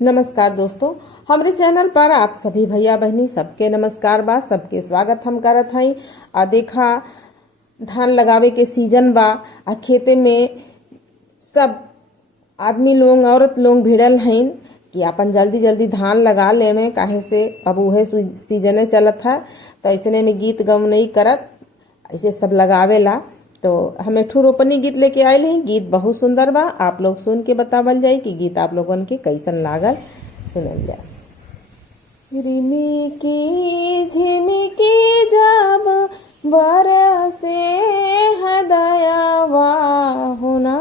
नमस्कार दोस्तों, हमारे चैनल पर आप सभी भैया बहनी सबके नमस्कार बा। सबके स्वागत हम करत हई। आ देखा धान लगावे के सीजन बा। आ खेते में सब आदमी लोग औरत लोग भिड़ल हईन कि अपन जल्दी जल्दी धान लगा ले में, काहे से अब उहे सीजने चलत है। तो ऐसने में गीत गम नहीं करत, ऐसे सब लगावेला। तो हम एक ठो रोपनी गीत लेके आए हैं। गीत बहुत सुंदर बा, आप लोग सुन के बतावल जाए कि गीत आप लोगन के कैसन लागल। सुनल जाए। रिमी की झिमकी जब बरसे है दयावा होना,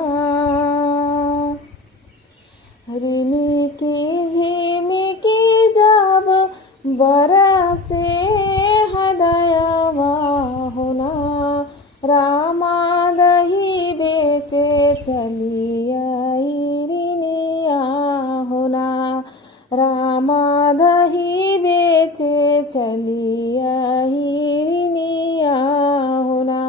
रिमी की झिमकी जब बरसे है दयावा होना, रामा दही बेचे चली आई रिनिया होना, रामा दही बेचे चली आई रिनिया होना,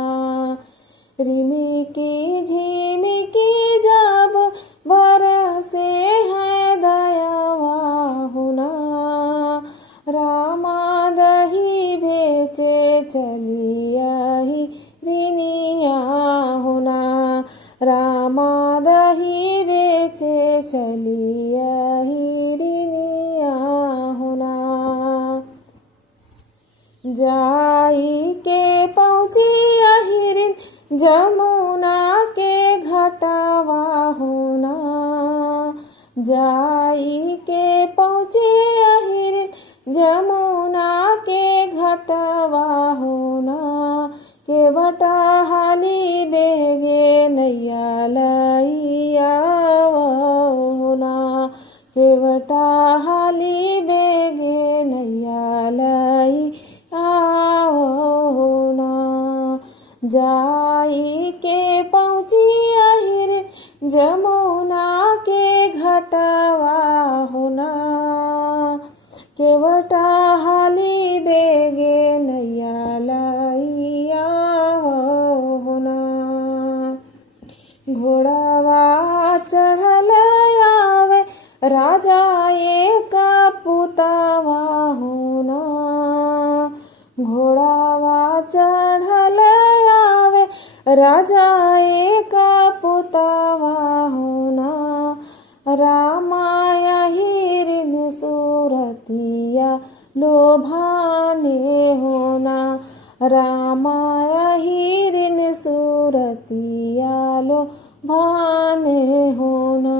रिमी की झिमकी जब बरसे है दयावा होना, रामा दही बेचे चली आई रिनिया होना, रामा दही बेचे चली आई रिनिया होना। जाई के पहुँची अहिरिन जमुना के घटावा होना, जाई के पहुँची अहिरिन जमुना के घटावा होना, के बटा हाली बेगे नैया लैया होना, के बटा हाली बेगे नैया लैया होना, जाई के पहुँची अहिर जमुना के घटवा होना, के बटा हाली बेगे नैया लैया होना, घोड़ावा चढ़ल आवे राजा एक पुतावा होना, घोड़ावा चढ़ल आवे राजा एक पुतावा होना, रामाया हिरन सूरतिया लोभाने होना, रामाया हिरन सूरतिया लोभाने होना,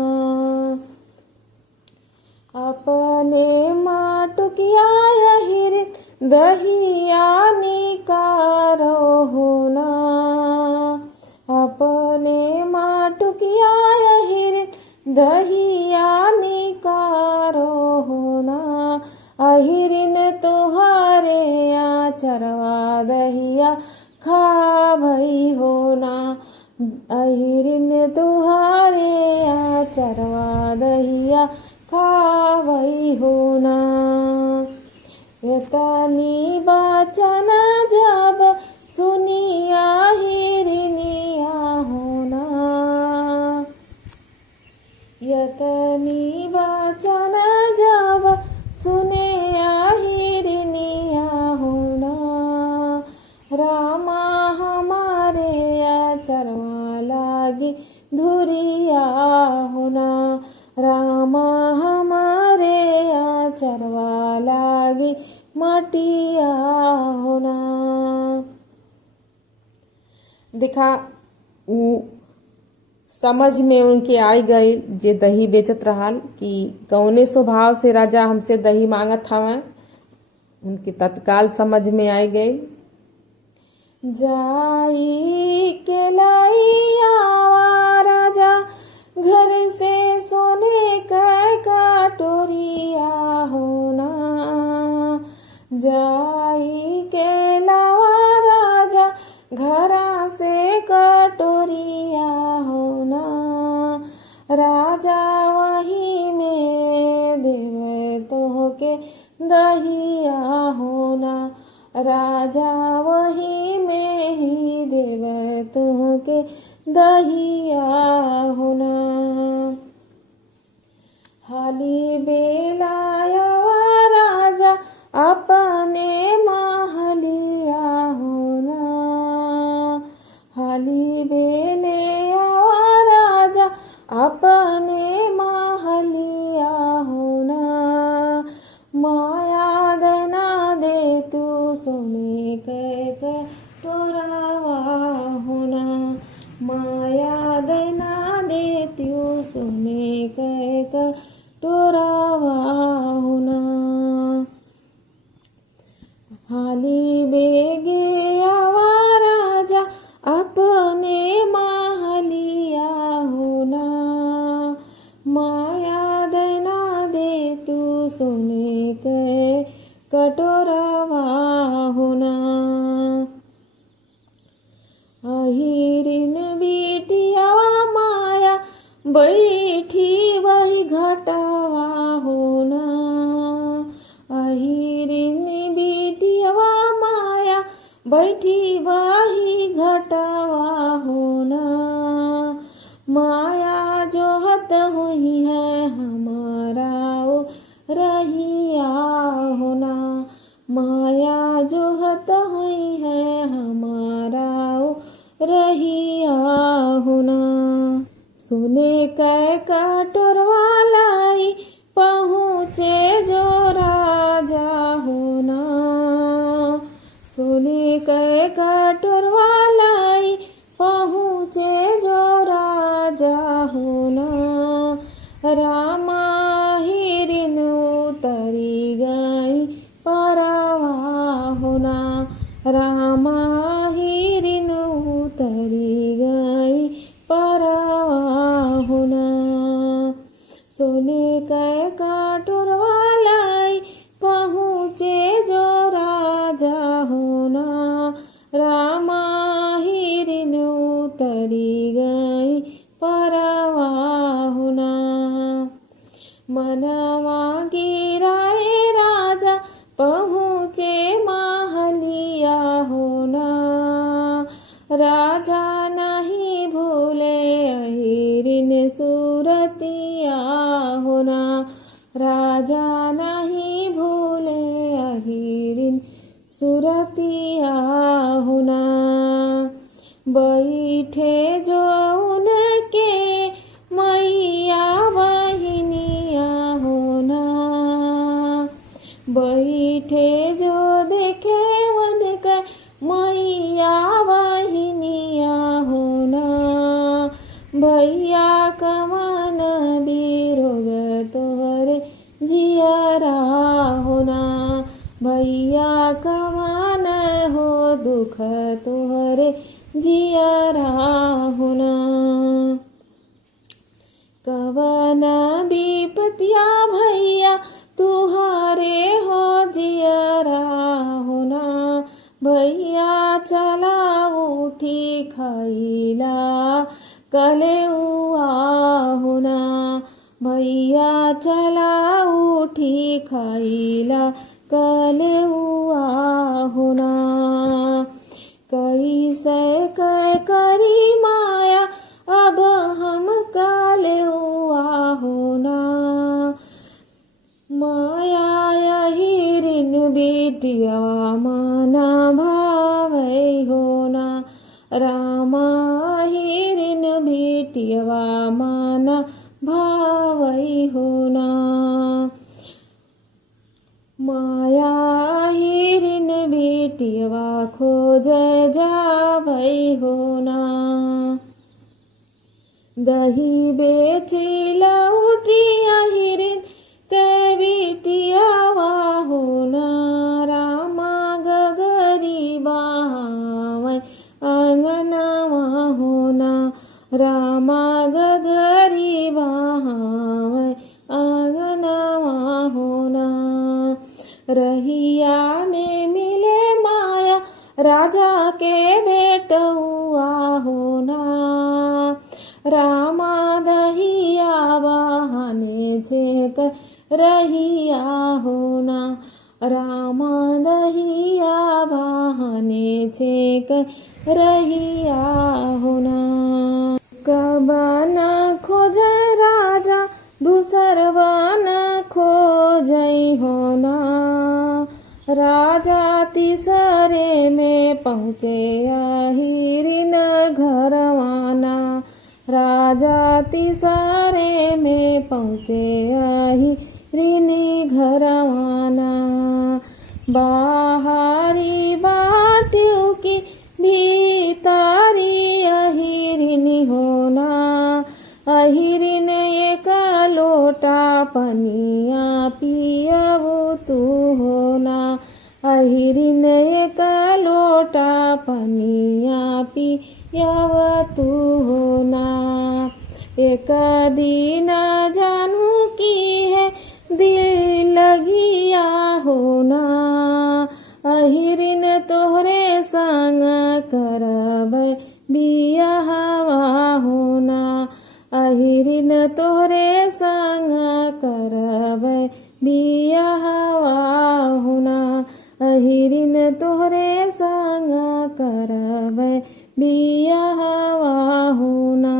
अपने माटुकिया हिरन दहिया निकारो होना, अपने माटुकिया हिरन दहिया निकारो होना, अहिरिन तुहारे आचरवा दहिया खाभई होना, अहिरिन तुहारे आचरवा दहिया खाभई होना, यतनी बचन जब सुनिया हिरनिया होना, यतनी बचन जब सुने हिरनिया होना, रामा हमारे आचरवा लागी धुरिया होना, रामा हमारे आचरवा लागी मटिया होना। देखा समझ में उनके आई गई जे दही बेचत रहल कि कौने स्वभाव से राजा हमसे दही मांगत हवा। उनके तत्काल समझ में आई गई। जाई के लाई आवा राजा घर से सोने का कटोरिया होना, जाई के लावा राजा घरा से कटोरिया होना, राजा वही में देवे तो के दहिया होना, राजा वही में ही देवे तो के दहिया होना। हाल हाली बेलायावा राजा अपने महलिया होना, हाली बेले आवा राजा अपने महलिया होना, माया दना दे तू सोने के कटोरावा होना, माया दना दे तू सोने के कटोरावा होना, हाली बेगे आवा राजा अपने महलिया होना, माया दना दे तू सोने के कटोरावा होना, अहिरिन बिटियावा माया बैठी वही घटावा होना, अहिरिन बिटियावा माया बैठी वही घटावा होना, माया जोहत हुई है हमारा ओ रहिया होना, माया जोहत हुई है हमारा ओ रहिया होना, सोने के कटोरवा लाई पहुँचे जो राजा होना, सोने के कटोरवा लाई पहुँचे जो राजा होना, रामा हिरिन उतरी गई परवा होना, रामा हिरिन उतरी गई परवा होना, सोने के कटोरवा लाई पहुँचे जो राजा होना, रामा हिरिन उतरी गई परवा होना, मनवा गिराए राजा पहुँचे महलिया होना, राजा नहीं भूले अहिरिन सूरतिया होना, राजा नहीं भूले अहिरिन सूरतिया होना, बैठे जो उनके मैया बहिनिया होना, बैठे जो देखे उनके मैया बहिनिया होना, भैया कवन बिरोग तोहरे जियरा होना, भैया कवन हो दुख तोहरे जियरा होना, कवन विपतिया भैया तुहारे हो जियरा होना, भैया चला उठी खैला कलेउआ होना, भैया चला उठी खैला कलेउआ होना, कैसे करी माया अब हम कलेउआ होना, माया अहिरिन बिटियावा माना भावै होना, रामा अहिरिन बिटियावा माना भावै होना, माया अहिरिन बिटियावा खोज जावै होना, दही बेची लौटी अहिरिन के बिटियावा होना, रामा गगरी बहावै अंगनवा होना, रामा गगरी बहावै अंगनवा होना, रहिया में मिले माया राजा के बेटुआ होना, रामा दहिया बहाने छेक रहिया होना, रामा दहिया बहाने छेक रहिया होना, कबन खोज राजा दूसरवा न खोजई होना। राजा तीसरे में पहुँचे अहिरिन घरवाना। राजा तीसरे में पहुँचे अहिरिन घरवाना। बाहरी बाटियों की भीतारी अहिरिन होना। अहिरिन एक लोटा पनिया पियबू तू होना। अहिरिन एक लोटा पनिया पियब तू होना। एक दिन जानू की है दिल लगिया होना। अहिरिन तोहरे संग करब बियाहवा होना। अहिरिन तोहरे संग करब बियाहवा होना। अहिरिन तोहरे संग करब बियाहवा होना।